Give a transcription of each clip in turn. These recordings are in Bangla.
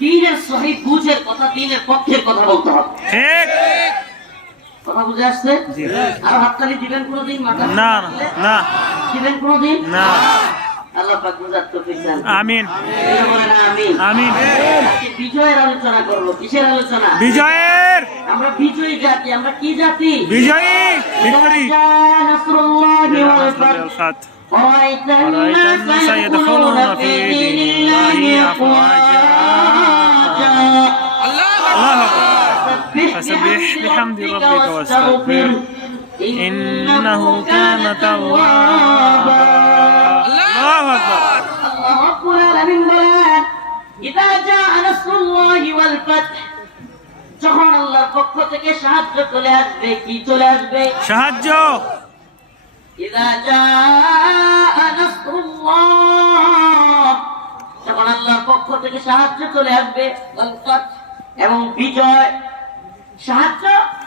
দিনের সহিত বুঝের কথা দিনের পক্ষের কথা বলতে হবে। কিসের আলোচনা? আমরা বিজয়ী জাতি আমরা কি জাতি? بحمد ربك واستغفر إنه كان توابا الله أكبر الله رب العالمين বলেন إذا جاء نصر الله والفتح যখন আল্লাহর পক্ষ থেকে সাহায্য চলে আসবে কি চলে আসবে সাহায্য إذا جاء نصر الله যখন আল্লাহর পক্ষ থেকে সাহায্য চলে আসবে والفتح এবং বিজয় সাহায্য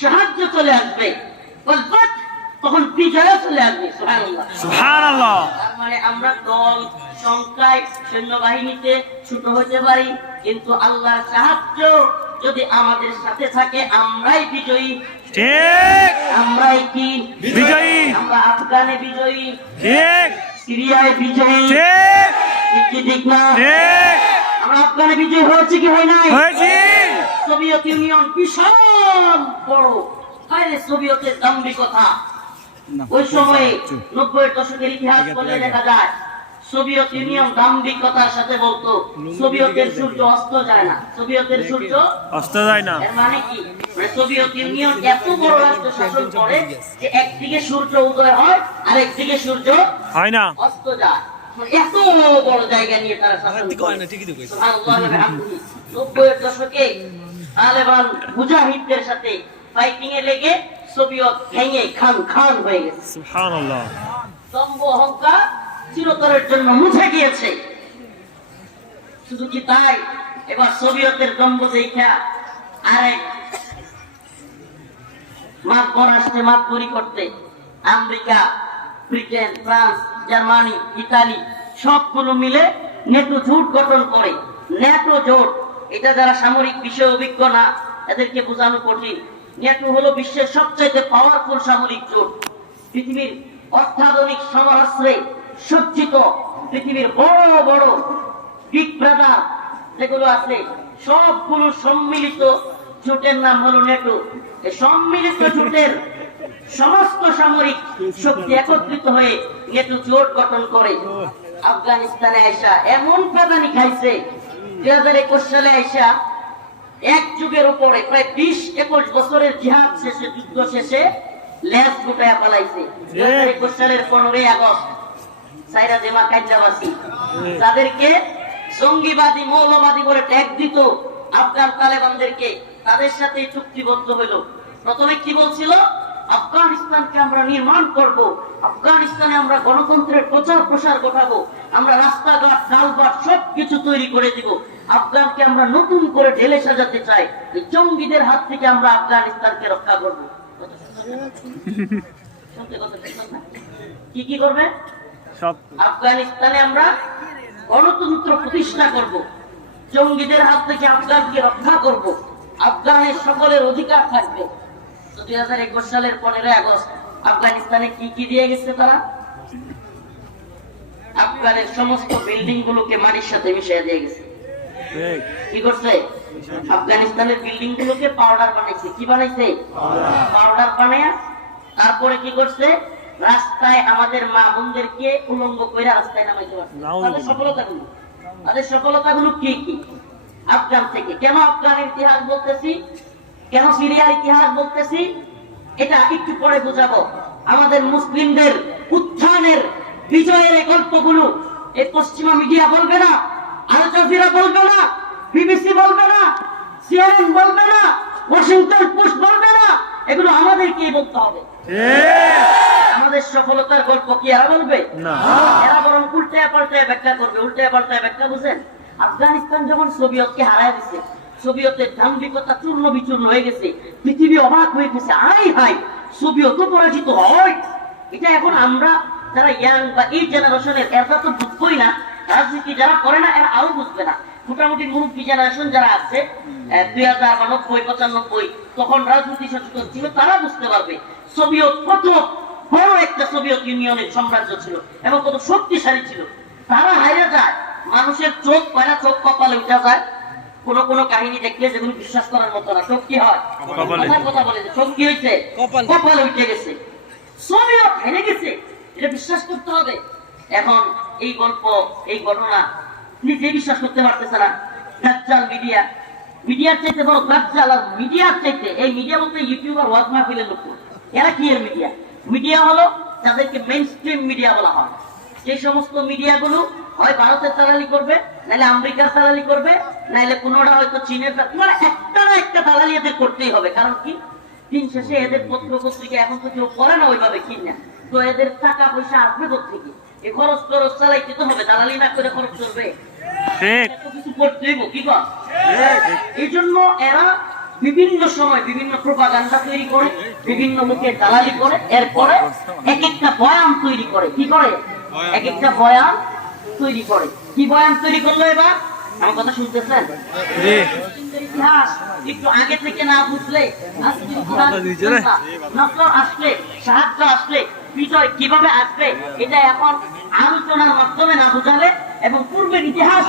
সাহায্য চলে আসবে। তখন বিজয় চলে আসবে মানে আমরা দল সংখ্যায় সৈন্যবাহিনীতে ছোট হতে পারি কিন্তু আল্লাহর সাহায্য যদি আমাদের সাথে থাকে আমরাই বিজয়ী। ঠিক। আমরাই কি? বিজয়ী। আমরা আফগানে বিজয়ী। ঠিক। সিরিয়ায় বিজয়ী। ঠিক। ঠিক না? ঠিক। আমরা আফগানে বিজয়ী হয়েছে কি হয় নাই? হয়েছি। সোভিয়েত ইউনিয়ন বিশাল বড়। বাইরে সোভিয়েতের দাম্ভিকতা। ওই সময়ে নব্বই দশকের ইতিহাস পড়লে দেখা যায় সোভিয়েত ইউনিয়ন দাম্ভিকতার সাথে বলতো সোভিয়েতের সূর্য অস্ত যায় না। সোভিয়েতের সূর্য অস্ত যায় না। এর মানে কি? মানে সোভিয়েত ইউনিয়ন এত বড় রাষ্ট্র শাসন করে যে একদিকে সূর্য উদয় হয় আর একদিকে সূর্য হয় না। অস্ত যায়। মানে এত বড় জায়গা নিয়ে তারা শাসন করে। দশকে তালেবান মুজাহিদদের সাথে ফাইটিং এ লেগে সোভিয়েত ভেঙে খান খান হয়ে গেছে। সুবহানাল্লাহ। দম্ভ অহংকার চিরতরের জন্য মুছে গিয়েছে। শুধু কি তাই? এবার সোভিয়েতের দম্ভ দেখা আরেক আসছে করতে America Britain France Germany Italy সবগুলো মিলে নেটো জোট গঠন করে। নেটো জোট এটা যারা সামরিক বিষয়ে অভিজ্ঞ না, এদেরকে বোঝানো কঠিন। নেটো হলো বিশ্বের সবচাইতে পাওয়ারফুল সামরিক জোট। পৃথিবীর অত্যাধুনিক সমরাস্ত্রে সজ্জিত পৃথিবীর বড় বড় বিগ ব্রাদার যেগুলো আছে, সবগুলো সম্মিলিত জোটের নাম হলো নেটো। এই সম্মিলিত জোটের সমস্ত সামরিক শক্তি একত্রিত হয়ে নেটো জোট গঠন করে। আফগানিস্তানে আসা এমন প্রাধানি খাইছে দুই হাজার একুশ সালে আইসা এক যুগের উপরে প্রায় বিশ একুশ বছরের জিহাদ শেষে যুদ্ধ শেষে লেজ গুটায়া পালাইছে। একুশ সালের পনেরোই আগস্ট সাইরা দেমা কাজ্জাবাসী যাদেরকে জঙ্গিবাদী মৌলবাদী বলে ট্যাগ দিত আফগান তালেবানদেরকে। তাদের সাথে চুক্তিবদ্ধ হলো প্রথমে কি বলছিল? আফগানিস্তানকে আমরা নির্মাণ করব। আফগানিস্তানে আমরা গণতন্ত্রের প্রচার প্রসার ঘটাবো। আমরা রাস্তাঘাট ডালঘাট সবকিছু তৈরি করে দিব। আফগানকে আমরা নতুন করে ঢেলে সাজাতে চাই। এই জঙ্গিদের হাত থেকে আমরা আফগানিস্তানকে রক্ষা করব? কি কি করবে? আফগানিস্তানে আমরা গণতন্ত্র প্রতিষ্ঠা করব। জঙ্গিদের হাত থেকে আফগানকে রক্ষা করব। আফগানের সকলের অধিকার থাকবে। দুই হাজার একুশ সালের পনেরোই আগস্ট আফগানিস্তানে কি কি দিয়ে গেছে তারা? আফগানের সমস্ত বিল্ডিং গুলোকে মাটির সাথে মিশিয়ে দিয়ে গেছে। কি করছে? আফগানিস্তানের বিল্ডিং গুলোকে পাউডার বানাইছে। কি বানাইছে? পাউডার বানায় তারপরে কি করছে? রাস্তায় আমাদের মা বোনদেরকে উলঙ্গ করে রাস্তায় নামাইতে পারছে। তাদের সফলতাগুলো। তাদের সফলতাগুলো কি কি? আফগান থেকে। কেন আফগানের ইতিহাস বলতেছি? কেন সিরিয়ার ইতিহাস বলতেছি? এটা একটু পরে বুঝাবো। আমাদের মুসলিমদের উত্থানের বিজয়ের এই গল্পগুলো এই পশ্চিমা মিডিয়া বলবে না? আল জাজিরা বলবে না বিবিসি বলবে না সিএনএন বলবে না ওয়াশিংটন পোস্ট বলবে না এগুলো আমাদেরকেই বলতে হবে। আমাদের সফলতার গল্প কি এরা বলবে? এরা বরং উল্টায় পাল্টায় ব্যাখ্যা করবে উল্টায় পাল্টায় ব্যাখ্যা বুঝেন? আফগানিস্তান সোভিয়তকে হারায় দিছে সোভিয়তের দাম্ভিকতা চূর্ণ বিচূর্ণ হয়ে গেছে পৃথিবী অবাক হয়ে গেছে আই হাই সোভিয়তও পরাজিত হয়। এটা এখন আমরা যারা ইয়াং বা এই জেনারেশনের এরা তো বুঝবই না রাজনীতি যারা করে না এরা আরও বুঝবে না। মোটামুটি মুরব্বী জেনারেশন যারা আছে দুই হাজার বা নব্বই পঁচানব্বই তখন রাজনীতি সচেতন ছিল তারা বুঝতে পারবে। সোভিয়ত কত বড় একটা সোভিয়ত ইউনিয়নের সাম্রাজ্য ছিল এবং কত শক্তিশালী ছিল। তারা হাইরে যায় মানুষের চোখ পায় না চোখ কপালে উঠে যায়। কোন কোন কাহিনী দেখলে যেগুলো বিশ্বাস করার মতো না কি হয়। কথা বলে যে চোখ কি হয়েছে কপালে উঠে গেছে। সোভিয়ত হেরে গেছে এটা বিশ্বাস করতে হবে। এখন এই গল্প, এই ঘটনা নিজে বিশ্বাস করতে পারতেছে না। দাজ্জাল মিডিয়া। মিডিয়ার চাইতে বড় দাজ্জাল আর মিডিয়ার চাইতে এই মিডিয়া বলতে ইউটিউব আর ওয়াজ মাহফিলের লোক। এরা কি এর মিডিয়া? মিডিয়া হলো যাদেরকে মেইন স্ট্রিম মিডিয়া বলা হয়। সেই সমস্ত মিডিয়াগুলো হয় ভারতের দালালি করবে নাহলে আমেরিকার দালালি করবে নাহলে কোনোটা হয়তো চীনের মানে একটা না একটা দালালি এদের করতেই হবে। কারণ কি? দিন শেষে এদের পত্র পত্রিকা এখন তো কেউ করে না ওইভাবে কিনে। তো এদের টাকা পয়সা আসবে থেকে এই খরচ টরচ চালাইতে তো হবে দালালি না করে খরচ করবে। কিছু করতে হইব কি কর? এই জন্য এরা বিভিন্ন সময় বিভিন্ন প্রোপাগান্ডা তৈরি করে বিভিন্ন লোকের দালালি করে এরপরে এক একটা বয়ান তৈরি করে কি করে? এক একটা বয়ান তৈরি করে। কি বয়ান তৈরি করল এবার? আমার কথা শুনতেছেন? ইতিহাস একটু আগে থেকে না বুঝলে। আসলে সাহায্য আসলে বিজয় কীভাবে আসবে এটা এখন আলোচনার মাধ্যমে না বুঝালে এবং পূর্বের ইতিহাস